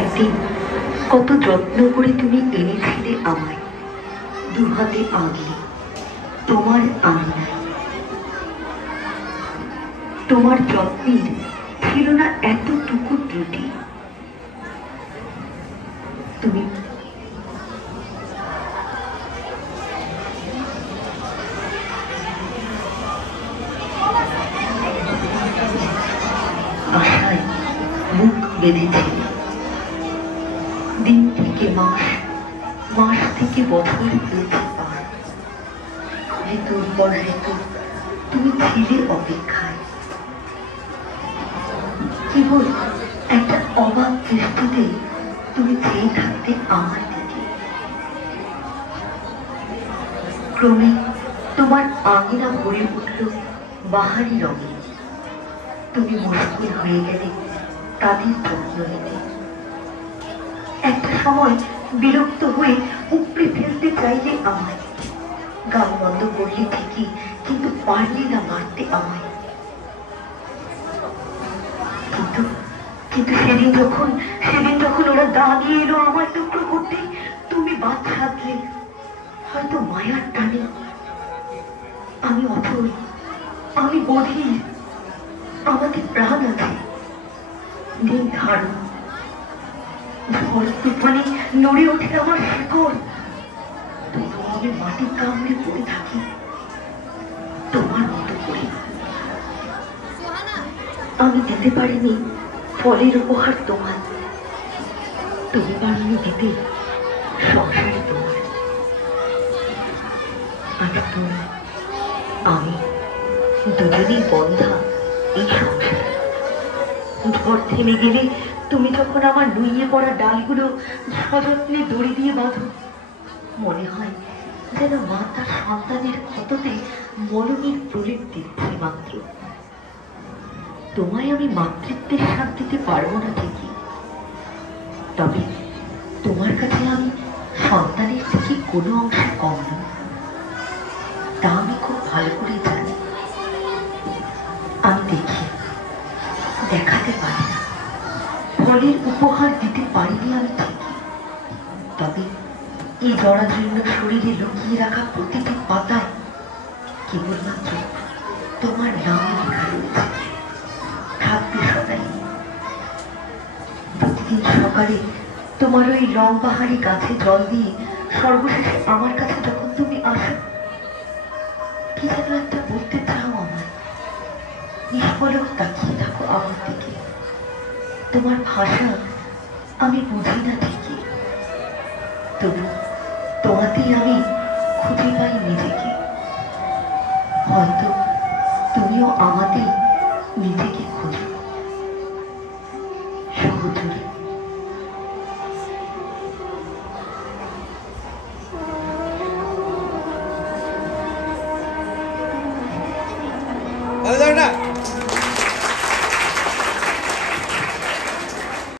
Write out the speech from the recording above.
একদিন কত যত্ন করে তুমি এনেছিলে আমায়, দুহাতে আগলে তোমার আঙিনায়। তোমার যত্নের ছিল না এতটুকু ত্রুটি। তুমি আশায় মুখ বেঁধেছিলে। দিন থেকে মাস, মাস থেকে বছর হয়েছে পার। ঋতুর পর ঋতু তুমি ছিলে অপেক্ষায়। কেবল একটা অবাক দৃষ্টিতে তুমি চেয়ে থাকতে আমার দিকে। ক্রমে তোমার আঙিনা ভরে উঠল বাহারি রঙে। তুমি মুশকিল হয়ে গেলে তাদের যত্ন নিতে। একটা সময় বিরক্ত হয়ে উপড়ে ফেলতে চাইলে আমায়। গান বন্ধ করলে ঠিকই, কিন্তু পারলে না মারতে আমায়। কিন্তু কিন্তু সেদিন যখন ওরা দাঁড়িয়ে এলো আমার টুকরো করতে, তুমি বাদ সাধলে, হয়তো মায়ার টানে। আমি অচল, আমি বধির, আমাদের প্রাণ আছে, নেই ধারণ। ঝড় তুফানে নড়ে ওঠে আমার শিকড়, তবু আমি মাটি কামড়ে পড়ে থাকি তোমার মতো করে। আমি দিতে পারিনি ফলের উপহার তোমার, তুমি পারিনি দিতে সংসারে তোমার। আজ তুমি আমি দুজনেই বন্ধা এই সংসারে। ঝড় থেমে গেলে তুমি যখন আমার নুইয়ে পড়া ডালগুলো সযত্নে দড়ি দিয়ে বাঁধো, মনে হয় যেন মা তার সন্তানের ক্ষততে মলমের প্রলেপ দিচ্ছে মাত্র। তোমায় আমি মাতৃত্বের স্বাদ দিতে পারবো না ঠিকই, তবে তোমার কাছে আমি সন্তানের থেকে কোনো অংশে কম নই, তা আমি খুব ভালো করে জানি। আমি দেখি, দেখাতে পারি না, ফলের উপহার দিতে পারিনি আমি ঠিকই, তবে এই জরাজীর্ণ শরীরে লুকিয়ে রাখা প্রতিটি পাতায় কেবলমাত্র তোমার নাম লেখা রয়েছে, থাকবে সদাই। প্রতিদিন সকালে তোমার ওই লম্বাহারি গাছে জল দিয়ে সর্বশেষে আমার কাছে যখন তুমি আসো, কি যেন একটা বলতে চাও আমায়। নিষ্পলক তাকিয়ে থাকো আমার দিকে। তোমার ভাষা আমি বুঝি না ঠিকই, তবু তোমাতেই আমি খুঁজে পাই নিজেকে। হয়তো তুমিও আমাতেই নিজেকে খোঁজো সহজরে। না